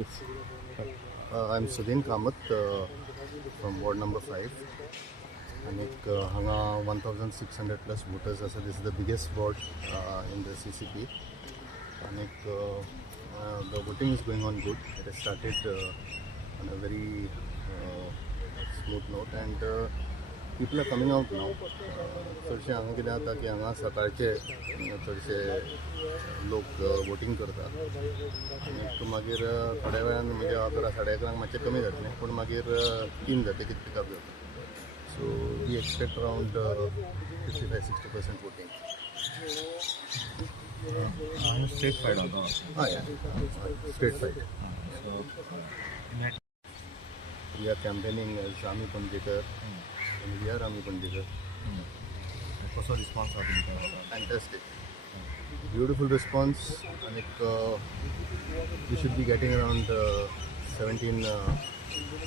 I'm Sudhin Kamath from ward number 5. And hanga 1,600 plus voters. So this is the biggest ward in the CCP. And the voting is going on good. It has started on a very smooth note, and people are coming out now. चडशे हांगा कितें जाता की हांगा सकाळचे चडशे लोक voting करतात आनी मागीर थोड्या वेळान म्हणजे 11 साडे 11 मातशें कमी जातलें पूण मागीर 3 जाता कितें पिकअप जाता. So we expect around 55-60% voting. Straight fight होता. Straight fight. We are campaigning as आमी Panjekar and we are Ami Pandikar. कसो रिस्पॉन्स हा तुमचा? Fantastic. Beautiful response. And we should be getting around 17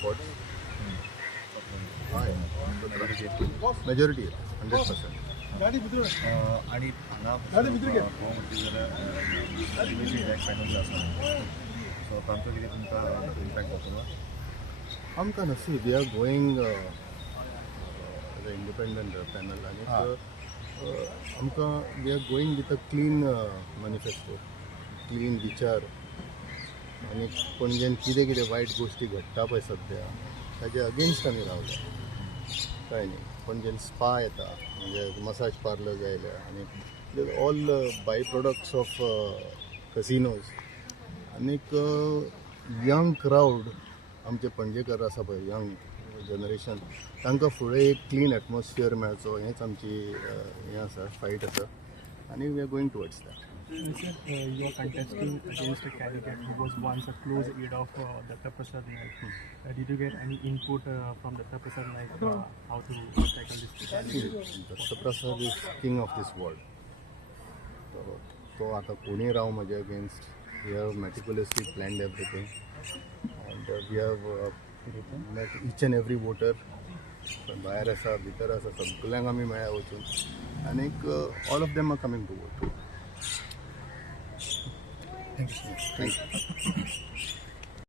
votes. Majority 100%. आणि हांगा final आसा so तांचो कितें तुमकां इम्पॅक्ट जातलो? आमकां नसी we are going independent panel आणि आमकां we are going with a clean manifesto, clean विचार आनी पणजेन कितें कितें वायट गोश्टी घडटा पळय सद्या ताजे अगेन्स्ट आमी रावल्या. कांय न्ही, पणजेन स्पा येता म्हणजे मसाज पार्लर जायल्या आनी all by products of casinos. आनीक यंग क्रावड आमचे पणजेकर आसा पळय यंग जनरेशन तांकां फुडें एक क्लीन एटमॉस्फियर मेळचो हेंच आमची हें आसा फायट आसा आनी we are going towards that. You are contesting against a candidate who was once a close aide of Datta Prasad Naik. Did you get any input from Datta Prasad Naik how to tackle this candidate? Datta Prasad is king of this world. तो आतां कोणी राव म्हजे against. We have meticulously planned everything and we have met each and every voter. भायर आसा भितर आसा सगळ्यांक आमी मेळ्ळ्या वचून आनीक all of them are coming to vote. Thank you.